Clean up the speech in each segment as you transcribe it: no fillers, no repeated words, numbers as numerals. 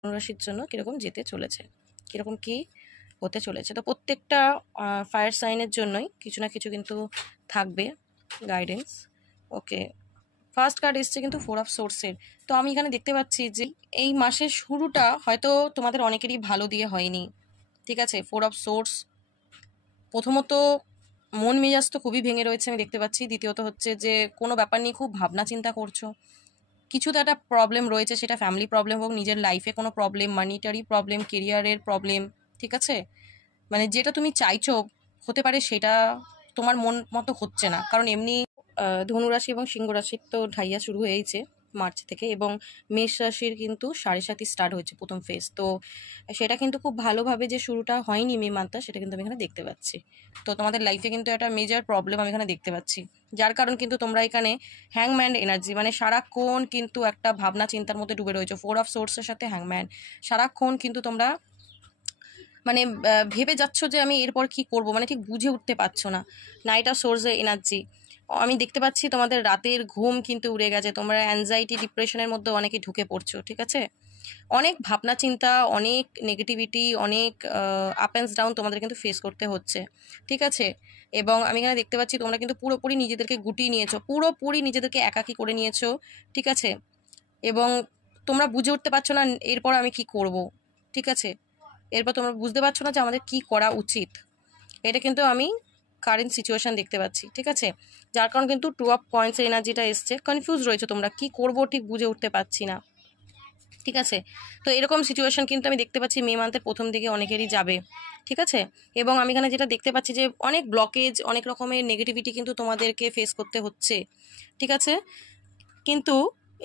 ধনুরাশির জন্য কীরকম যেতে চলেছে, কীরকম কী হতে চলেছে। তো প্রত্যেকটা ফায়ার সাইনের জন্যই কিছু না কিছু কিন্তু থাকবে গাইডেন্স। ওকে, ফার্স্ট কার্ড এসছে কিন্তু 4 অফ সোর্সের। তো আমি এখানে দেখতে পাচ্ছি যে এই মাসের শুরুটা হয়তো তোমাদের অনেকেরই ভালো দিয়ে হয়নি, ঠিক আছে। 4 অফ সোর্স, প্রথমত মন মেজাজ তো খুবই ভেঙে রয়েছে আমি দেখতে পাচ্ছি। দ্বিতীয়ত হচ্ছে যে কোনো ব্যাপার নিয়ে খুব ভাবনা চিন্তা করছো, কিছু তো একটা প্রবলেম রয়েছে, সেটা ফ্যামিলি প্রবলেম হোক, নিজের লাইফে কোনো প্রবলেম, মানিটারি প্রবলেম, কেরিয়ারের প্রবলেম, ঠিক আছে। মানে যেটা তুমি চাইছো হতে পারে সেটা তোমার মন মতো হচ্ছে না। কারণ এমনি ধনুরাশি এবং সিংহ রাশির তো ঢাইয়া শুরু হয়েছে মার্চ থেকে, এবং মেষ রাশির কিন্তু 7.5 স্টার্ট হয়েছে প্রথম ফেজ। তো সেটা কিন্তু খুব ভালোভাবে যে শুরুটা হয়নি মে মান্থটা, সেটা কিন্তু আমি এখানে দেখতে পাচ্ছি। তো তোমাদের লাইফে কিন্তু একটা মেজর প্রবলেম আমি এখানে দেখতে পাচ্ছি, যার কারণ কিন্তু তোমরা এখানে হ্যাংম্যান এনার্জি, মানে সারাক্ষণ কিন্তু একটা ভাবনা চিন্তার মধ্যে ডুবে রয়েছে। 4 অফ সোর্সের সাথে হ্যাংম্যান, সারাক্ষণ কিন্তু তোমরা মানে ভেবে যাচ্ছ যে আমি এরপর কি করব, মানে ঠিক বুঝে উঠতে পারছো না। নাইট অফ সোর্সের এনার্জি, আমি দেখতে পাচ্ছি তোমাদের রাতের ঘুম কিন্তু উড়ে গেছে, তোমরা অ্যাংজাইটি ডিপ্রেশনের মধ্যে অনেকে ঢুকে পড়ছো, ঠিক আছে। অনেক ভাবনা চিন্তা, অনেক নেগেটিভিটি, অনেক আপ অ্যান্ড ডাউন তোমাদের কিন্তু ফেস করতে হচ্ছে, ঠিক আছে। এবং আমি এখানে দেখতে পাচ্ছি তোমরা কিন্তু পুরোপুরি নিজেদেরকে গুটিয়ে নিয়েছো, পুরোপুরি নিজেদেরকে একাকী করে নিয়েছো, ঠিক আছে। এবং তোমরা বুঝে উঠতে পারছো না এরপর আমি কি করব, ঠিক আছে। এরপর তোমরা বুঝতে পারছো না যে আমাদের কি করা উচিত, এটা কিন্তু আমি কারেন্ট সিচুয়েশন দেখতে পাচ্ছি, ঠিক আছে। যার কারণ কিন্তু 2 অফ পয়েন্টসের এনার্জিটা এসছে, কনফিউজ রয়েছে তোমরা, কি করব ঠিক বুঝে উঠতে পারছি না, ঠিক আছে। তো এরকম সিচুয়েশন কিন্তু আমি দেখতে পাচ্ছি মে মান্থের প্রথম দিকে অনেকেরই যাবে, ঠিক আছে। এবং আমি এখানে যেটা দেখতে পাচ্ছি যে অনেক ব্লকেজ, অনেক রকমের নেগেটিভিটি কিন্তু তোমাদেরকে ফেস করতে হচ্ছে, ঠিক আছে। কিন্তু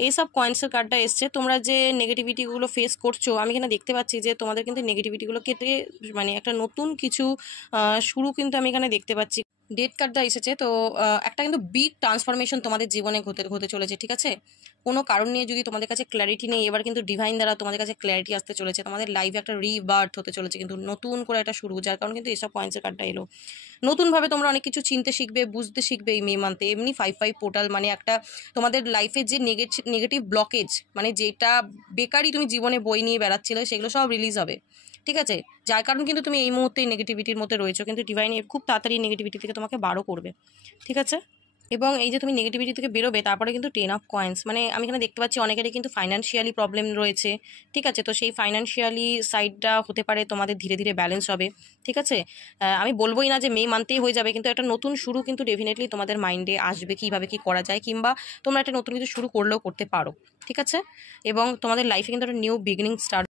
এইসব কয়েন্সের কার্ডটা এসছে, তোমরা যে নেগেটিভিটিগুলো ফেস করছো আমি এখানে দেখতে পাচ্ছি যে তোমাদের কিন্তু নেগেটিভিটিগুলো কেটে মানে একটা নতুন কিছু শুরু কিন্তু আমি এখানে দেখতে পাচ্ছি। ডেট কার্ডটা এসেছে, তো একটা কিন্তু বিগ ট্রান্সফরমেশন তোমাদের জীবনে হতে চলেছে, ঠিক আছে। কোনো কারণ নিয়ে যদি তোমাদের কাছে ক্ল্যারিটি নেই, এবার কিন্তু ডিভাইন দ্বারা তোমাদের কাছে ক্ল্যারিটি আসতে চলেছে, তোমাদের লাইফে একটা রিবার্থ হতে চলেছে, কিন্তু নতুন করে একটা শুরু, যার কারণ কিন্তু এইসব পয়েন্টসের কার্ডটা এলো। নতুনভাবে তোমরা অনেক কিছু চিনতে শিখবে, বুঝতে শিখবে এই মে মান্থে। এমনি 5/5 পোর্টাল মানে একটা তোমাদের লাইফে যে নেগেটিভ ব্লকেজ, মানে যেটা বেকারই তুমি জীবনে বই নিয়ে বেড়াচ্ছিলে, সেগুলো সব রিলিজ হবে, ঠিক আছে। যার কারণ কিন্তু তুমি এই মুহূর্তে নেগেটিভিটির মধ্যে রয়েছো, কিন্তু ডিভাইন খুব তাড়াতাড়ি নেগেটিভিটি থেকে তোমাকে বারো করবে, ঠিক আছে। এবং এই যে তুমি নেগেটিভিটি থেকে বেরোবে, তারপরে কিন্তু 10 অফ কয়েন্স, মানে আমি এখানে দেখতে পাচ্ছি অনেকেরই কিন্তু ফাইন্যান্সিয়ালি প্রবলেম রয়েছে, ঠিক আছে। তো সেই ফাইন্যান্সিয়ালি সাইডটা হতে পারে তোমাদের ধীরে ধীরে ব্যালেন্স হবে, ঠিক আছে। আমি বলবোই না যে মে মান্থেই হয়ে যাবে, কিন্তু একটা নতুন শুরু কিন্তু ডেফিনেটলি তোমাদের মাইন্ডে আসবে, কীভাবে কী করা যায়, কিংবা তোমরা একটা নতুন কিছু শুরু করলেও করতে পারো, ঠিক আছে। এবং তোমাদের লাইফে কিন্তু একটা নিউ বিগিনিং স্টার্ট